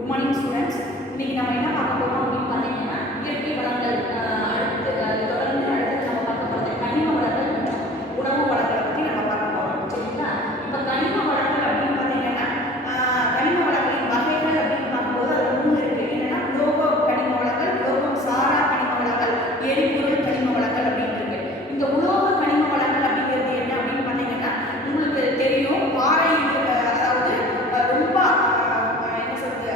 Good morning students. இன்னைக்கு நம்ம என்ன பார்க்க போறோம் அப்படின்னு பார்த்தீங்கன்னா இயற்கை வளங்கள் தொடர்ந்து அடுத்து நம்ம பார்க்க போகிறது கனிம வளங்கள் மற்றும் உணவு வளங்களை பற்றி நம்ம பார்க்க போறோம். சரிங்களா? இப்போ கனிம வளங்கள் அப்படின்னு பார்த்தீங்கன்னா கனிம வளங்களின் வகைகள் அப்படின்னு பார்க்கும்போது அது 3 இருக்கு. என்னன்னா உலோக கனிம வளங்கள், உலோகம் சாரா கனிம வளங்கள், எரிபொருள் கனிம வளங்கள் அப்படின்னு இருக்கு. இந்த உலோக கனிம வளங்கள் அப்படிங்கிறது என்ன அப்படின்னு பார்த்தீங்கன்னா உங்களுக்கு தெரியும், பாறை அதாவது ரொம்ப என்ன சொல்றது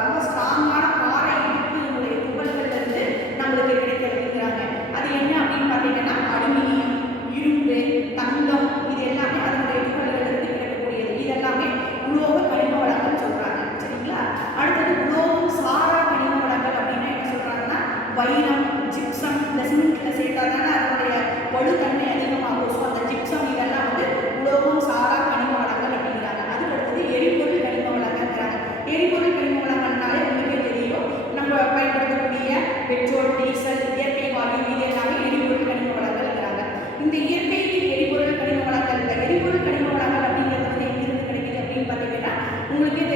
ரொம்ப ஸ்ட்ராங்கான பாறை இடுக்குகளுடைய துகள்கள்ல இருந்து நம்மளுக்கு கிடைக்கிறதுங்கிறாங்க. அது என்ன அப்படின்னு பார்த்தீங்கன்னா அலுமினியம், இரும்பு, தங்கம், இது எல்லாமே அதனுடைய துகள்கள்ல இருந்து கிடைக்கக்கூடியது. இது எல்லாமே உலோக கனிம வளங்கள் சொல்றாங்க. சரிங்களா? அடுத்தது உலோகம் சாரா கனிம வளங்கள் அப்படின்னா என்ன சொல்றாங்கன்னா வைரம், ஜிப்சம், இந்த சிமெண்ட்ல சேர்த்தாதானே அதனுடைய வலுத்தன்மை அதிகமாகும். ஸோ அந்த ஜிப்சம் இதெல்லாம் வந்து உலோகம் சாரா கனிம வளங்கள் அப்படிங்கிறாங்க. அதுக்கு அடுத்தது எரிபொருள் கனிம வளங்கள்ங்கிறாங்க. எரிபொருள் கனிம வளங்கள்னாலே உங்களுக்கே தெரியும், நம்ம பயன்படுத்தக்கூடிய பெட்ரோல், டீசல், இயற்கை வாயு, இது எல்லாமே எரிபொருள் கனிம வளங்கள்ங்கிறாங்க. இந்த இயற்கை எரிபொருள் கனிம வளங்கள், இந்த எரிபொருள் கனிம வளங்கள் அப்படிங்கிறது வந்து எங்கிருந்து கிடைக்குது அப்படின்னு பார்த்தீங்கன்னா உங்களுக்கே